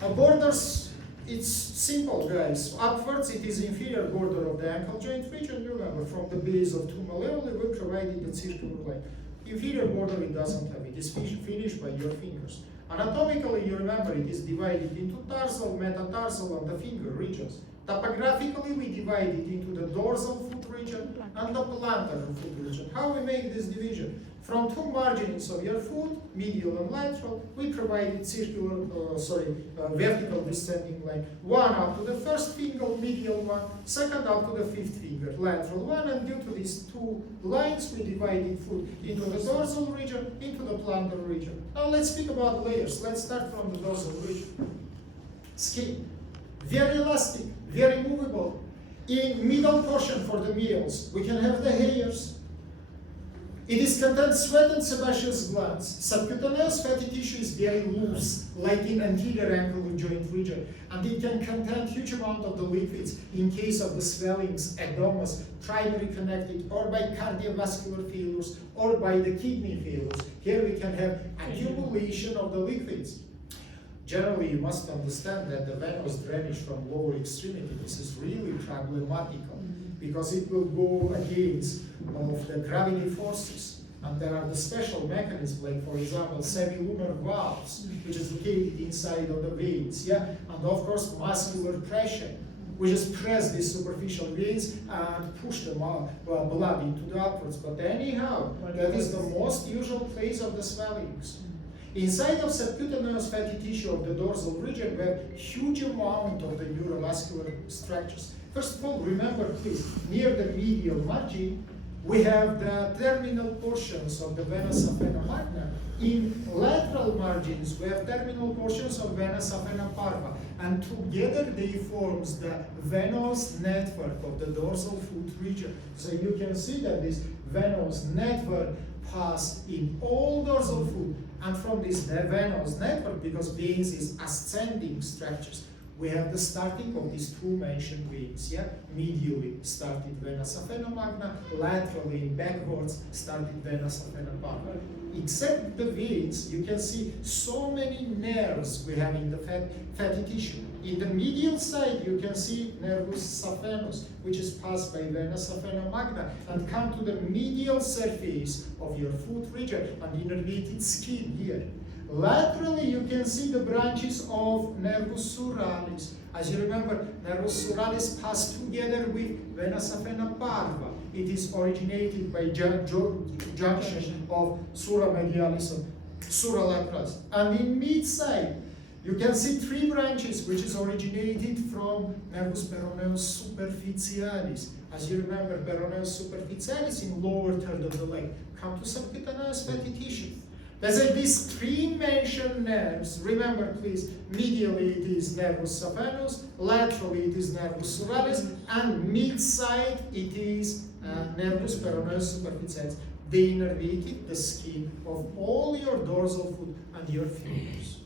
Borders, it's simple, guys. Upwards, it is inferior border of the ankle joint region. You remember, from the base of two malleoli, we provided the circular line. Inferior border, it doesn't have. It is finished by your fingers. Anatomically, you remember, it is divided into tarsal, metatarsal, and the finger regions. Topographically, we divide it into the dorsal foot region and the plantar foot region. How we make this division? From two margins of your foot, medial and lateral, we provided vertical descending line. One up to the first finger, medial one, second up to the fifth finger, lateral one, and due to these two lines, we divided foot into the dorsal region, into the plantar region. Now let's speak about layers. Let's start from the dorsal region. Skin, very elastic, very movable. In middle portion for the males, we can have the hairs. It is contains sweat and sebaceous glands. Subcutaneous fatty tissue is very loose, like in anterior ankle joint region, and it can contain huge amount of the liquids in case of the swellings, edemas, primary connected, or by cardiovascular failures, or by the kidney failures. Here we can have accumulation of the liquids. Generally, you must understand that the venous drainage from lower extremity, this is really problematical, because it will go against of the gravity forces. And there are the special mechanisms, like for example, semilunar valves, which is located inside of the veins, yeah? And of course, muscular pressure, which is press these superficial veins and push the blood into the upwards. But anyhow, that is the most usual place of the swellings. Inside of subcutaneous fatty tissue of the dorsal region, we have huge amount of the neurovascular structures. First of all, remember please, near the medial margin, we have the terminal portions of the vena saphena magna. In lateral margins, we have terminal portions of vena saphena parva, and together they forms the venous network of the dorsal foot region. So you can see that this venous network pass in all dorsal foot, and from this venous network, because veins is ascending structures, we have the starting of these two mentioned veins, yeah? Medially started vena saphena magna, laterally backwards started vena saphena parva. Except the veins, you can see so many nerves we have in the fatty tissue. In the medial side, you can see nervus saphenous, which is passed by vena saphena magna and come to the medial surface of your foot region and innervated skin here. Laterally, you can see the branches of nervus suralis. As you remember, nervus suralis pass together with vena saphena parva. It is originated by junction of sura medialis and sura lateralis. And in mid-side, you can see three branches which is originated from nervus peroneus superficialis. As you remember, peroneus superficialis in lower third of the leg come to subcutaneous fatty tissue. Let's say these three mentioned nerves, remember please, medially it is nervus saphenous, laterally it is nervus suralis, and mid-side it is nervus peroneus superficialis. They innervated the skin of all your dorsal foot and your fingers.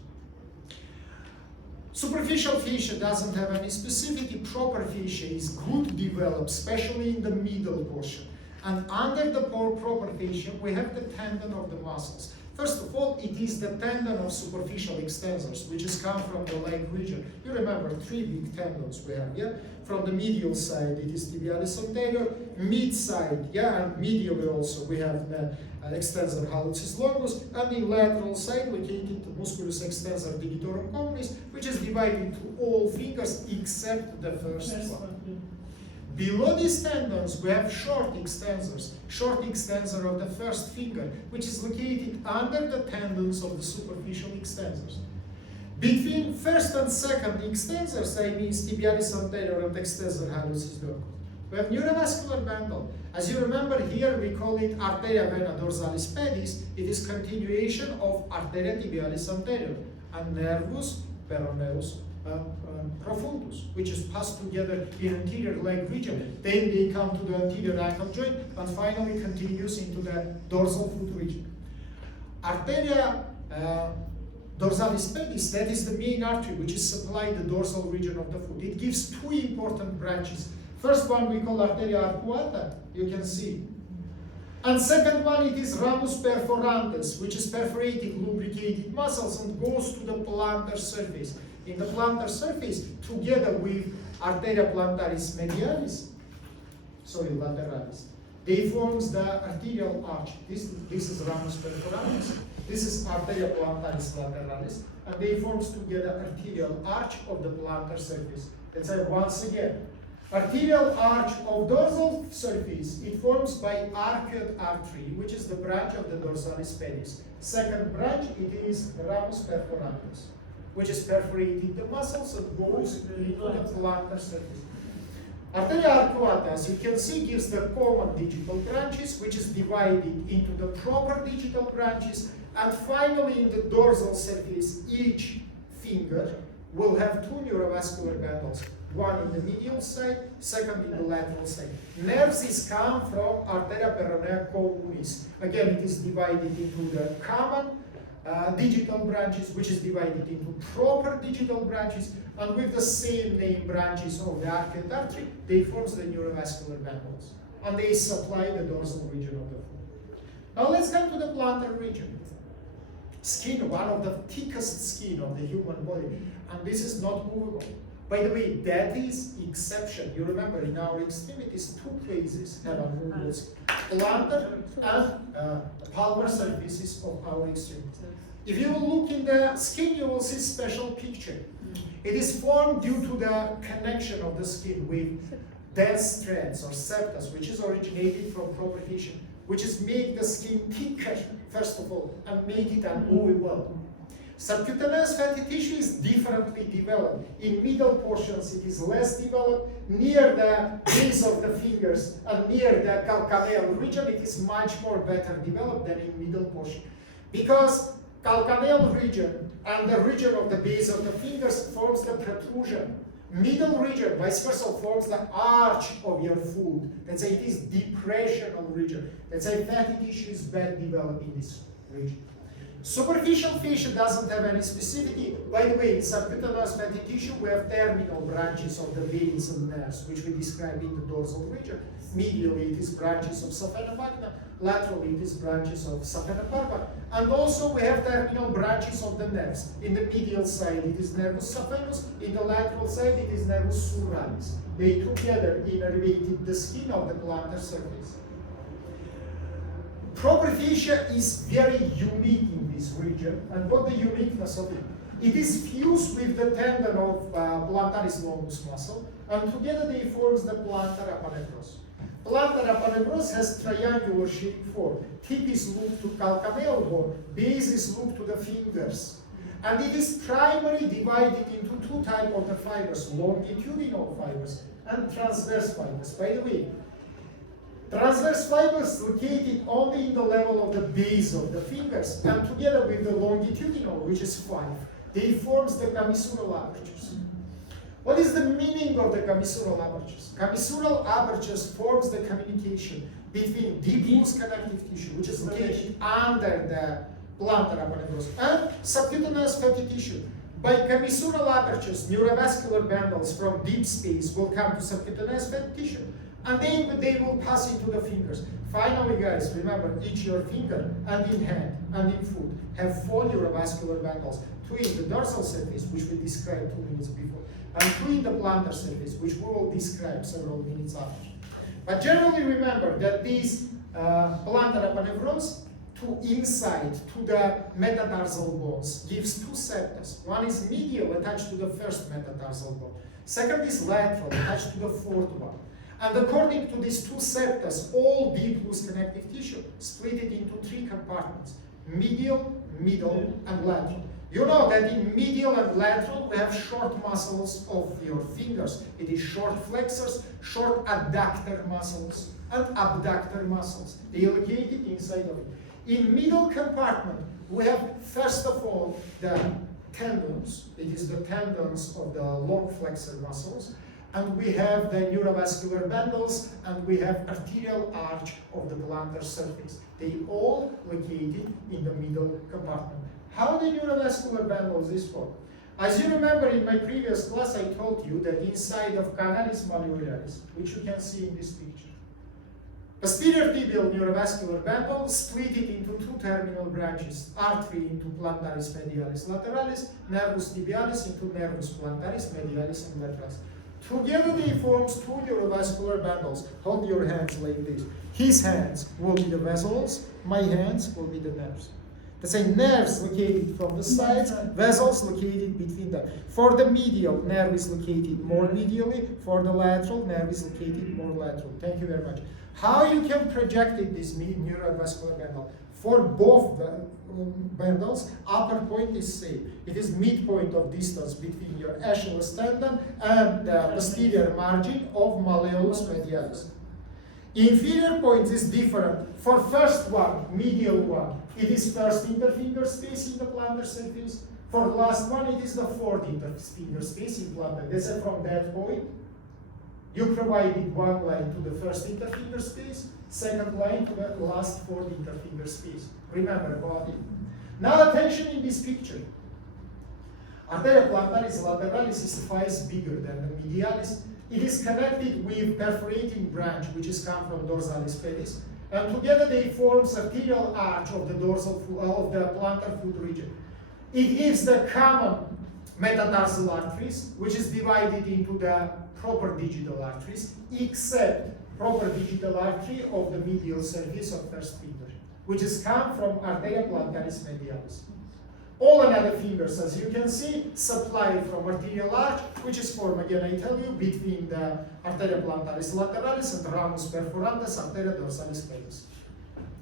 Superficial fascia doesn't have any specificity. Proper fascia is good developed, especially in the middle portion. And under the proper fascia, we have the tendon of the muscles. First of all, it is the tendon of superficial extensors, which is come from the leg region. You remember three big tendons we have, yeah? From the medial side, it is tibialis anterior, mid side, yeah, and medially also we have the extensor hallucis longus, and in lateral side located musculus extensor digitorum communis, which is divided into all fingers except the first one. Below these tendons, we have short extensors. Short extensor of the first finger, which is located under the tendons of the superficial extensors. Between first and second extensors, I mean tibialis anterior and extensor hallucis longus, we have neurovascular bundle. As you remember here, we call it arteria vena dorsalis pedis. It is continuation of arteria tibialis anterior and nervus peroneus profundus, which is passed together in anterior leg region. Then they come to the anterior ankle joint and finally continues into the dorsal foot region. Arteria dorsalis pedis, that is the main artery which is supplying the dorsal region of the foot. It gives two important branches. First one we call arteria arcuata, you can see. And second one, it is ramus perforantes, which is perforating lubricant lubricated muscles and goes to the plantar surface. In the plantar surface, together with arteria plantaris medialis, lateralis, they forms the arterial arch. This is ramus perforamus. This is arteria plantaris lateralis, and they forms together arterial arch of the plantar surface. Let's say once again, arterial arch of dorsal surface, it forms by arcuate artery, which is the branch of the dorsalis pedis. Second branch, it is ramus perforamus, which is perforated the muscles and goes into the plantar surface. Arteria arcuata, as you can see, gives the common digital branches, which is divided into the proper digital branches, and finally in the dorsal surface, each finger will have two neurovascular bundles, one in the medial side, second in the lateral side. Nerves is come from arteria peronea communis. Again, it is divided into the common digital branches, which is divided into proper digital branches, and with the same name branches of the arcuate artery, they forms the neurovascular bundles, and they supply the dorsal region of the foot. Now let's come to the plantar region. Skin, one of the thickest skin of the human body, and this is not movable. By the way, that is exception. You remember in our extremities, two places have unmovable skin: plantar and palmar surfaces of our extremities. If you look in the skin, you will see special picture. It is formed due to the connection of the skin with dense threads or septas, which is originated from proper tissue, which is make the skin thicker, first of all, and make it unmovable. Subcutaneous fatty tissue is differently developed. In middle portions, it is less developed. Near the base of the fingers and near the calcaneal region, it is much more better developed than in middle portion. Because calcaneal region and the region of the base of the fingers forms the protrusion. Middle region, vice versa, forms the arch of your foot. Let's say it is depressional region. Let's say fatty tissue is bad developed in this region. Superficial fascia doesn't have any specificity. By the way, in subcutaneous fatty tissue, we have terminal branches of the veins and nerves, which we describe in the dorsal region. Medially, it is branches of saphena magna. Laterally, it is branches of saphena parva. And also, we have terminal branches of the nerves. In the medial side, it is nervus saphenous. In the lateral side, it is nervus suralis. They together innervated the skin of the plantar surface. Proper fascia is very unique in this region, and what the uniqueness of it? It is fused with the tendon of plantaris longus muscle, and together they forms the plantar aponeuros. Plantar aponeuros has triangular shaped form. Tip is looped to calcaneal bone, base is looped to the fingers, and it is primarily divided into two types of the fibers: longitudinal fibers and transverse fibers. By the way, transverse fibers located only in the level of the base of the fingers, and together with the longitudinal, which is 5, they forms the commissural apertures. What is the meaning of the commissural apertures? Commissural apertures forms the communication between deep loose connective tissue, which is located under the plantar aponeuros, and subcutaneous fatty tissue. By commissural apertures, neurovascular bundles from deep space will come to subcutaneous fatty tissue, and then they will pass into the fingers. Finally, guys, remember, each your finger and in hand and in foot have 4 neurovascular bundles: 2 in the dorsal surface, which we described 2 minutes before, and 2 in the plantar surface, which we will describe several minutes after. But generally remember that these plantar aponeurons to inside to the metatarsal bones gives 2 septas. One is medial, attached to the first metatarsal bone. Second is lateral, attached to the fourth one. And according to these 2 septas, all deep loose connective tissue split it into 3 compartments: medial, middle, and lateral. You know that in medial and lateral we have short muscles of your fingers. It is short flexors, short adductor muscles, and abductor muscles. They are located inside of it. In middle compartment, we have first of all the tendons. It is the tendons of the long flexor muscles. And we have the neurovascular bundles, and we have arterial arch of the plantar surface. They all located in the middle compartment. How the neurovascular bundles is formed? As you remember in my previous class, I told you that inside of canalis malleolaris, which you can see in this picture, Posterior tibial neurovascular bundle split it into two terminal branches, artery into plantaris medialis lateralis, nervus tibialis into nervus plantaris medialis and lateralis. Together they forms two neurovascular bundles. Hold your hands like this. His hands will be the vessels, my hands will be the nerves. Let's say nerves located from the sides, vessels located between them. For the medial, nerve is located more medially. For the lateral, nerve is located more lateral. Thank you very much. How you can project it, this neurovascular bundle? For both the bundles, upper point is same. It is midpoint of distance between your Achilles tendon and the posterior margin of malleolus medialis. Inferior point is different. For first one, medial one, it is first interfinger space in the plantar surface. For the last one, it is the fourth interfinger space in plantar. That's from that point. You provided one line to the first interfinger space, second line to the last fourth interfinger space. Remember about it. Now attention in this picture. Arteria plantaris lateralis is twice bigger than the medialis. It is connected with perforating branch, which is come from dorsalis pedis, and together they form arterial arch of the dorsal of the plantar foot region. It gives the common metatarsal arteries, which is divided into the proper digital arteries, except proper digital artery of the medial surface of first finger, which is come from arteria plantaris medialis. All another fingers, as you can see, supply from arterial arch, which is formed, again, I tell you, between the arteria plantaris lateralis and ramus perforantes arteria dorsalis pedis.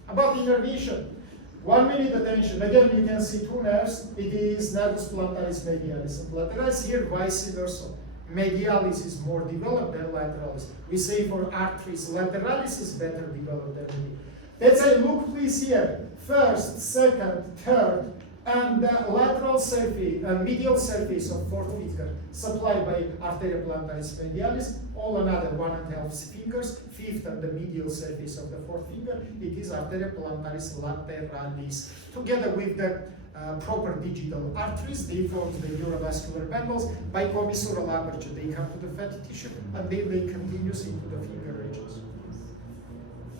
About innervation, 1 minute attention. Again, you can see two nerves. It is nervus plantaris medialis and lateralis. Here, vice versa. Medialis is more developed than lateralis. We say for arteries, lateralis is better developed than medialis. Let's say, look please here. First, second, third, and the lateral surface, medial surface of fourth finger supplied by arteria plantaris medialis, all another 1.5 fingers, fifth and the medial surface of the fourth finger, it is arteria plantaris lateralis. Together with the proper digital arteries, they form the neurovascular bundles. By commissural aperture, they come to the fatty tissue and then they continue into the finger regions.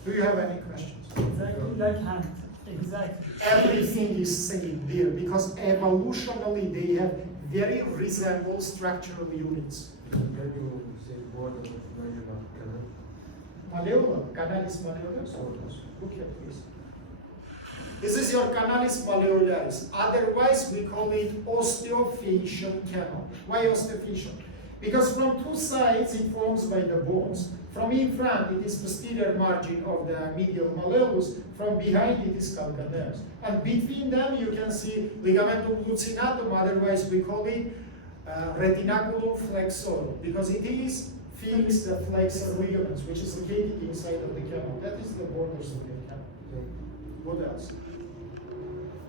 Do you have any questions? Exactly like hand. Exactly. Everything is same there because evolutionally they have very resemble structural units. Can you say more than malleolar canal? Malleolus, canalis malleolus. Sordos. Look here, please. This is your canalis malleolaris. Otherwise, we call it osteophacian canal. Why osteophacian? Because from two sides it forms by the bones. From in front it is posterior margin of the medial malleolus. From behind it is calcaneus. And between them you can see ligamentum glucinatum. Otherwise we call it retinaculum flexorum, because it is fixed the flexor ligaments, which is located inside of the canal. That is the borders of the canal. What else?